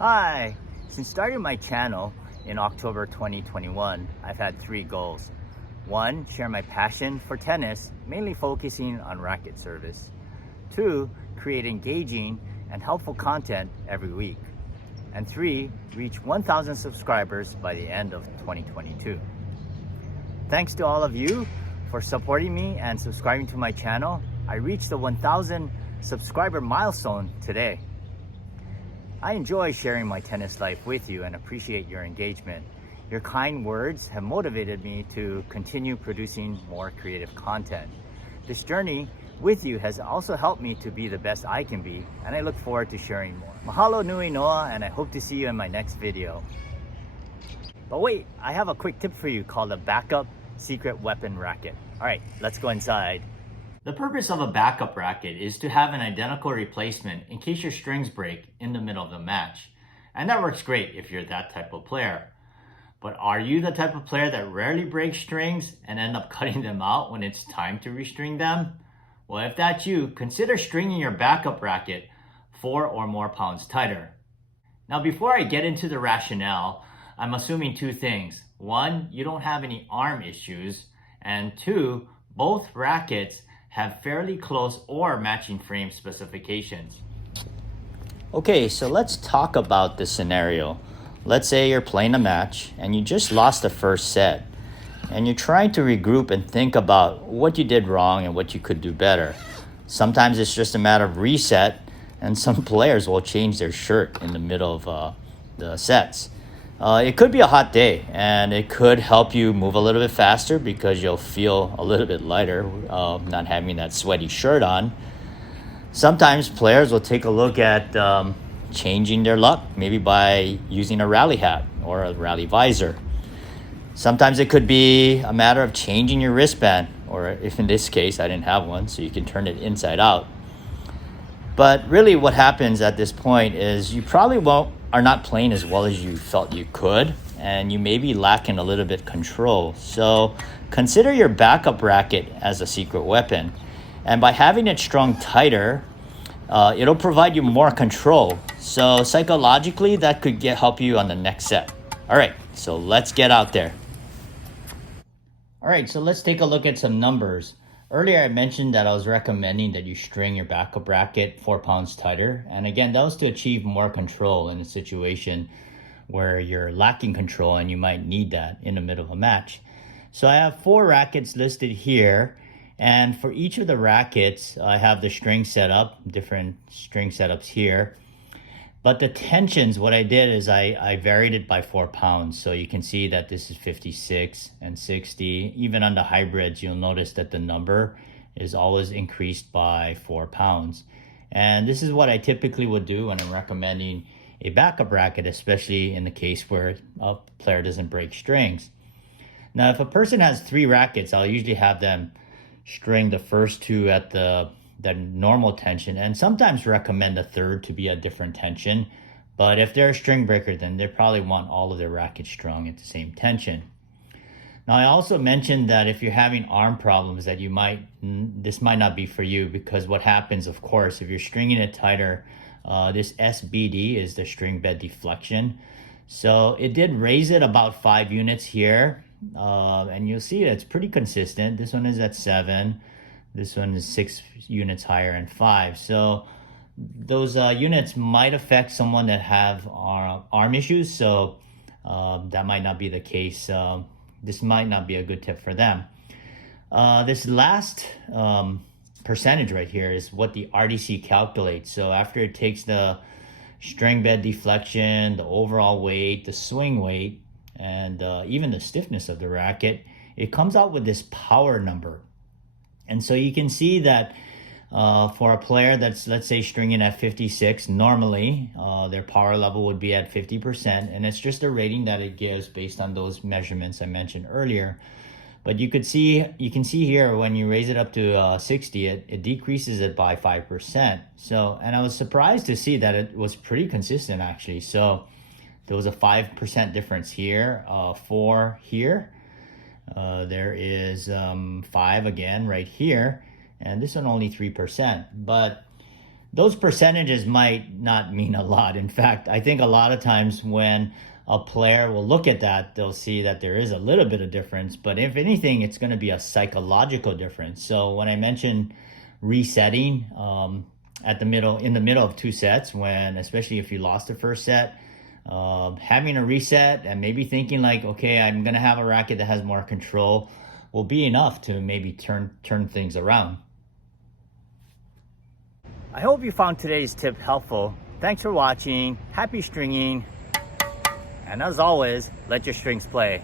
Hi! Since starting my channel in October 2021, I've had 3 goals. 1. Share my passion for tennis, mainly focusing on racket service. 2. Create engaging and helpful content every week. And 3. Reach 1,000 subscribers by the end of 2022. Thanks to all of you for supporting me and subscribing to my channel. I reached the 1,000 subscriber milestone today. I enjoy sharing my tennis life with you and appreciate your engagement. Your kind words have motivated me to continue producing more creative content. This journey with you has also helped me to be the best I can be, and I look forward to sharing more. Mahalo nui noa, and I hope to see you in my next video. But wait, I have a quick tip for you called a Backup Secret Weapon Racquet. All right, let's go inside. The purpose of a backup racket is to have an identical replacement in case your strings break in the middle of the match. And that works great if you're that type of player. But are you the type of player that rarely breaks strings and end up cutting them out when it's time to restring them? Well, if that's you, consider stringing your backup racket 4 or more pounds tighter. Now, before I get into the rationale, I'm assuming 2 things. 1, you don't have any arm issues, and 2, both rackets have fairly close or matching frame specifications. Okay, so let's talk about the scenario. Let's say you're playing a match and you just lost the first set, and you're trying to regroup and think about what you did wrong and what you could do better. Sometimes it's just a matter of reset, and some players will change their shirt in the middle of the sets. It could be a hot day, and it could help you move a little bit faster because you'll feel a little bit lighter not having that sweaty shirt on. Sometimes players will take a look at changing their luck, maybe by using a rally hat or a rally visor. Sometimes it could be a matter of changing your wristband, or if in this case I didn't have one, so you can turn it inside out. But really what happens at this point is you probably are not playing as well as you felt you could, and you may be lacking a little bit control. So consider your backup racket as a secret weapon. And by having it strung tighter, it'll provide you more control. So psychologically, that could help you on the next set. All right, so let's get out there. All right, so let's take a look at some numbers. Earlier, I mentioned that I was recommending that you string your backup racket 4 pounds tighter. And again, that was to achieve more control in a situation where you're lacking control and you might need that in the middle of a match. So I have 4 rackets listed here. And for each of the rackets, I have the string set up, different string setups here. But the tensions, what I did is I varied it by 4 pounds. So you can see that this is 56 and 60. Even on the hybrids, you'll notice that the number is always increased by 4 pounds. And this is what I typically would do when I'm recommending a backup racket, especially in the case where a player doesn't break strings. Now, if a person has 3 rackets, I'll usually have them string the first 2 at the normal tension, and sometimes recommend a third to be a different tension. But if they're a string breaker, then they probably want all of their rackets strung at the same tension. Now, I also mentioned that if you're having arm problems, that this might not be for you, because what happens, of course, if you're stringing it tighter, this SBD is the string bed deflection. So it did raise it about 5 units here, and you'll see it's pretty consistent. This one is at 7. This one is 6 units higher and 5. So those units might affect someone that have arm issues. So that might not be the case. This might not be a good tip for them. This last percentage right here is what the RDC calculates. So after it takes the string bed deflection, the overall weight, the swing weight, and even the stiffness of the racket, it comes out with this power number. And so you can see that for a player that's, let's say, stringing at 56, normally their power level would be at 50%. And it's just a rating that it gives based on those measurements I mentioned earlier. But you can see here when you raise it up to 60, it decreases it by 5%. So, and I was surprised to see that it was pretty consistent actually. So there was a 5% difference here, 4 here. There is 5 again right here, and this one only 3%. But those percentages might not mean a lot. In fact, I think a lot of times when a player will look at that, they'll see that there is a little bit of difference, but if anything, it's going to be a psychological difference. So when I mentioned resetting in the middle of two sets, when especially if you lost the first set, having a reset and maybe thinking like, okay, I'm going to have a racket that has more control will be enough to maybe turn things around. I hope you found today's tip helpful. Thanks for watching. Happy stringing. And as always, let your strings play.